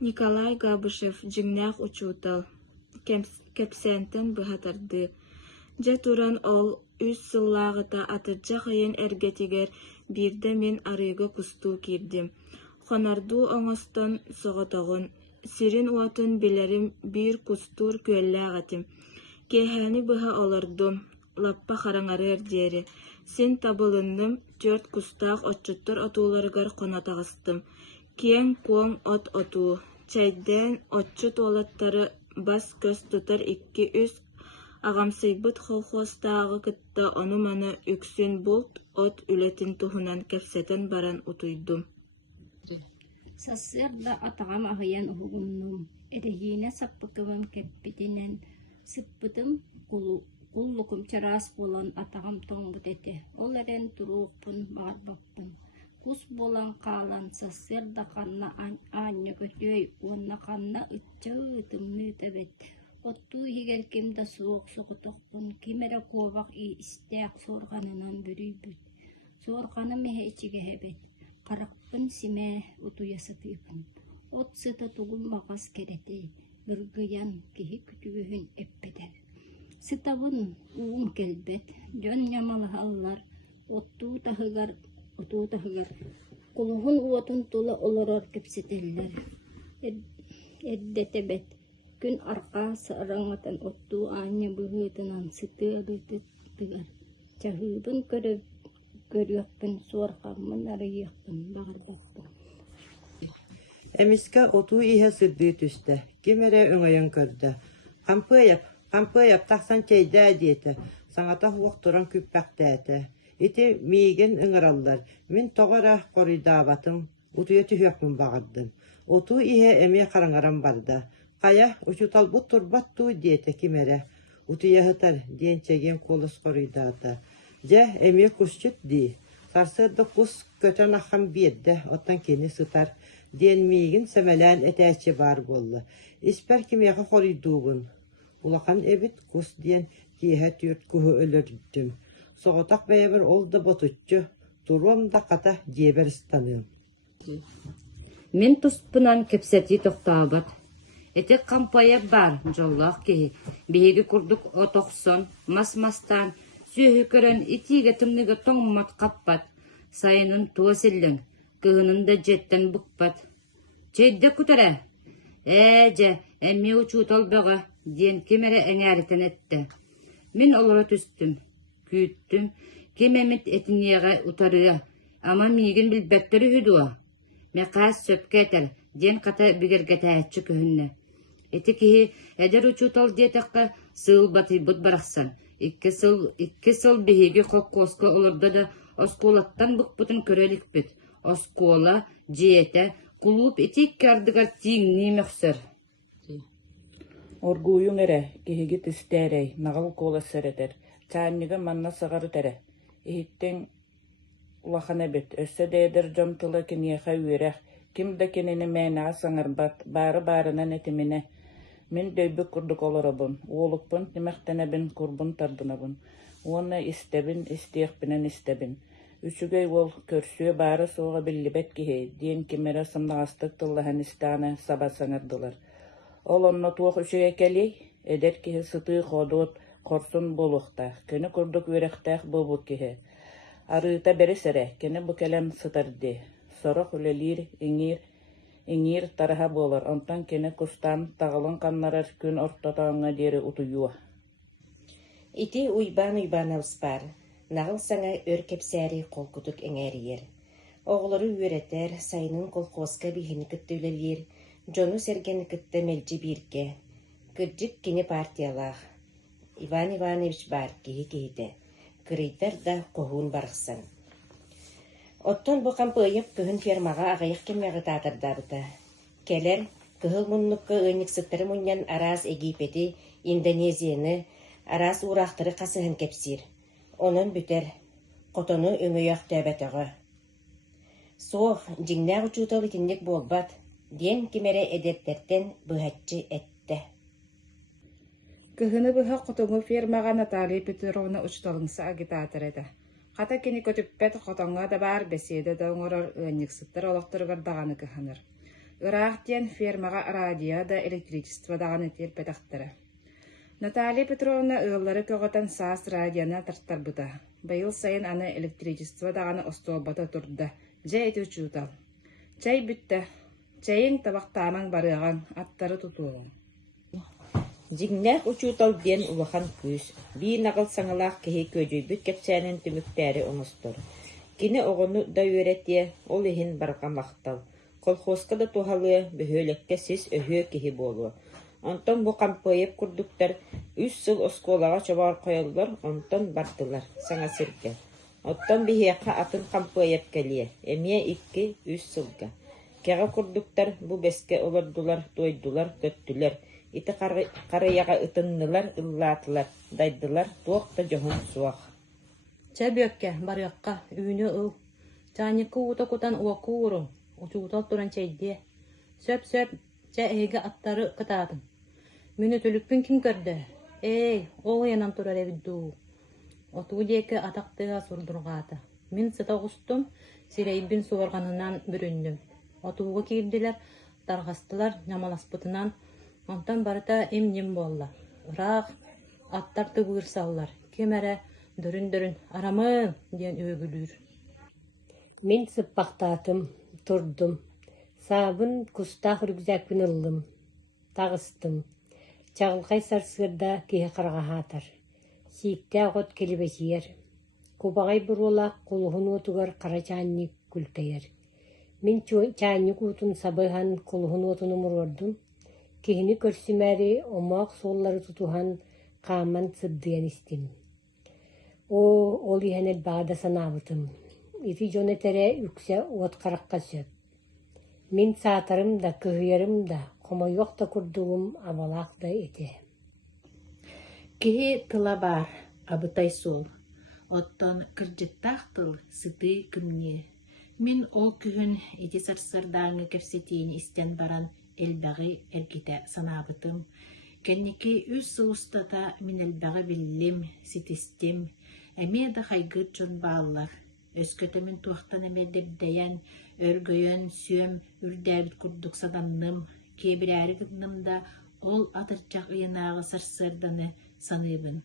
Николай Габышев жиңнах учутал. Кепсентен быһатарды. Же туран ол үс сыллағыта атыржа хайын эргетигер бирде мен арыга кустуу кирдим. Хонорду оңостон соҕотоҕун. Сирин уотун билерим бир кустур күөллээҕэтим. Кеһээни быһа олордум. Лаппа хараҥарыар диэри. Син табылынным, чөрт кустаах отчуттар отууларыгар хонотаҕыстым. Киэҥ куоҥ от отуу. Чайдээн отчут уолаттары бас көс тутар икки үс аҕамсыйбыт холхуостааҕы кытта ону-маны үксүн булт от үлэтин туһунан кэпсэтэн баран утуйдум. Сассыр да атағам ағыян ұғымным. Эдегиіне саппыкывым кеппетінен сыппытым куллукум чарас болан атағам тоңбут эти. Ол әрен тұруқпын, бағарбаппын. Кус болан қалан сассыр да қанна аня көтөй, уанна қанна ытча ытымны өтәбет. Отту хигер кемда суық суғытықпын, кемері ковақ истәк сорғанынан бүрүйбіт. Сорғаны меhe içige hebet. Қарақпын симе утуя сытыпын. От сыта тугул мағас керети, үргіян кихи күтүгүхүн эппедер. Сытабын уум келбет, жон ямалахаллар, отуу тахыгар, кулуһун уотун тула олорор кепсетеллер. Эддетебет, күн арқа сараңатан оттуу аня быһыытынан сыты абытыттыгар. Чахыбын көрüökпүн, суорхаммын, арыйыакпын, бағарбаппын. Эмискэ отуу иһэ сырдыы түстэ, кимэрэ өҥөйөн көрдө. Хампыйап тахсан чэйдээ диэтэ, саҥата хуох туран күппэхтээте. Ити миигин ыҥыраллар, мин тоҕора хоруйдаабатым, утуйа түһүөкмүн баҕардым. Отуу иһэ эмиэ хараҥаран барда. Хая, учуталбут турбаттуу диэтэ кимэрэ. Утуйаһытар диэн чэгин куолус хоруйдаата. Же эмиэ кусчут дии. Сарсырда кус көтөн ахам биэрдэ, оттан кини сытар. Диэн миигин сэмэлээн этээчи бар болла. Испэр кимиэхэ хоруйдуубун. Улахан эбит кус диэн киэхэ түөрт куһу өлөрдүм. Соҕотах бэйэбэр ол да ботуччу. Туруом да хата диэбэр станыам. Мен туспунан кепсети тохтаабат. Этек кампая бар, жоллах киһи. Биһиги курдук отохсон, мас-мастан, сүйөһү көрөн итиге тымныгы тоңмат каппат. Сайынын туосиллин, кыһынын да жеттен букпат. Чейдде кутара. Же, эмми учууталбага, диэн кемере эҥээритен этте. Мен олоро түстүм, күүттүм, кемемит этинияга утарыа, ама миигин билбеттери хүдуа. Мекаас сөпкетер, диэн ката бигергетээччи көһүннэ. Эти киһи эдер учуутал диэтэххэ сыл батыйбыт барахсан. Икки сыл биһиги хоккоска олорда да оскуолаттан букпутун көрөликпит. Оскуола, диэте, кулууп итик кардыгар тииҥнии мөхсөр. Оргуюң эре, киһиги тистээрэй, нағыл куола сэретер. Чааннига манна саҕары тере. Иһиттен улахан эбит, өссө дээдер дьомтыла киниэхэ үөрэх, ким да кинини мээнэҕэ саҥарбат, бары-барынан этимине. Мин дөйбүк курдук олоробун, уолукпун, тимэхтэнэбин, курбун тардынабын. Уонна истэбин, истиэхпинэн истэбин. Үчүгэй уол көрсүө бары суоҕа биллибет киһи, диэн кимэрэ сымнаҕастык тыллаһан истааны саба саҥардылар. Ол онно туох үчүгэй кэлий, эдер киһи сытыы ходуот хорсун болуохтаах, кини курдук үөрэхтээх буолбут киһи. Арыыта бересере, кини бу кэлэн сытарди. Сорох үлэлиир, иҥиир тараһа буолар, онтон кини кустан таҕылын каннарар күн ортотооҥҥа диэри утуйуа. Ити уйбан ауспар, нағыл саңа өр кепсääри қолкутук эҥээриер. Оҕолору үөретер, сайынын колхозка биһини кытта үлэлиир, дьону серген кытта мэлдьи бииргэ. Кырдьык кини партиялаах. Иван Иванович бар киһи-киһитэ. Кырыйтар да коһуун барахсан. Оттон бу кампыйып кыһын фермаға аҕайах кеммэҕи таатардаабыта. Келер кыһыл муннукка ыанньыксыттары муньян араас Египети, Индонезияны, араас уурахтары хасыһын кепсиир. Онон бүтер, хотону өҥөйөх төбөтөҕө. Суох, дьиҥнээх учуутал итинник буолбат, диэн кимэре эдертертен быһаччы этте. Кыһыны быһа хотоҥу фермаға Наталья Петровна учталыңса агитатор эдэ. Хата кини көтүппет хотоҥҥа да баар беседа да оҥорор ыанньыксыттар олохторугар даҕаны кыһаныр. Ыраах диэн фермаға радио да электричество даган этер петахтара. Наталья Петровна ыллары көҕөтөн саас радиона тартарбыта. Байыл сайын аны электричество даганы остуолбата турда. Дьэ эти учуутал. Чай бүтtä. Чайын табактаамаң барыаган аттары тутуоҕуҥ. Дигнээх учуутал диэн улахан күүс. Bii нагыл саҥалаах киһи көдьүйбүт кэпсээнин түмүктээри оҥостор. Кини оҕону да үөретиэ, ол иһин барга махтал. Колхозка да туһалыа бөһүөлекке сис өһүө киһи буолуо. Онтон бу кампыйып курдуктар 3 сыл оскуолаҕа чобоор койоллор, онтон бардылар саҥа сиргэ. Оттон биһиэхэ атын кампыйып кэлиэ, эмиэ 2-3 сылга. Кэҕэ курдуктар бу бэске олордулар, туойдулар, көттүлэр. Ити карыяга ытыннылар, ыллаатылар, дайдылар, туохта жоһун суох. Чәбөккә барыакка үйүнө ыл. Чааньыкка uuта кутан уокууру, учуутал туран чәйдие. Сөп, чә эйге аттары кытаатым. Мүнө төлүкпүн ким көрдө? Эй, ол янан турар эбиддүү. Отуу диэки атактыга сурдургаата. Мин сытагустум, сирейбин суорганынан бүрүннүм. Отууга киирдилер, таргастылар, ñамаласпытынан. Онтан барыта эмнем болла. Ыраак, аттар тыгыырсаллар. Кемере, дөрүн, арамы, диэн өөгүлүүр. Мен сыппактаатым, турдум. Саабын кустаах рюкзакпын ыллым. Тагыстым. Чагылгай сарсыырда киһи каргаһаатар. Сииктээ гот келибесиер. Кубагай буруолаах кулуһун уотугар кара чаанник күлтэйер. Мен чаанник уутун сабыйхан кулуһун уотуну мурордум. Киһини көрсүмээри омоох суоллары тутухан хааман сырдыан истим. Ол иһэнэл баада санаабытым. Ити дьон этере үксэ уот каракка сөп. Мен саатарым да, кыһыйарым да, хомойуох да курдугум абалаах да эте. Киһи тыла бар, абытай суол. Оттон кырдьыттаах тыл сытыы кымньыы. Мин ол күһүн ити сарсырдааҥҥы кэпсэтиини истэн баран элбэҕи эргитэ санаабытым. Кэнники 3 сыл устата мин элбэҕи биллим, ситистим, эмиэ да хайгыт дьон бааллар. Өскөтө мин туохтан эмэрдэбдэйэн, өргөйөн, сүөм, үрдээбит курдук саданным, киэбирээри гыннымда ол атырдьах ыйынааҕы сарсыарданы саныыбын.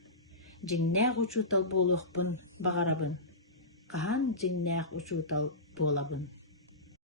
Дьиҥнээх учуутал буолуохпун, баҕарабын. Хаһан дьиҥнээх учуутал буолабын.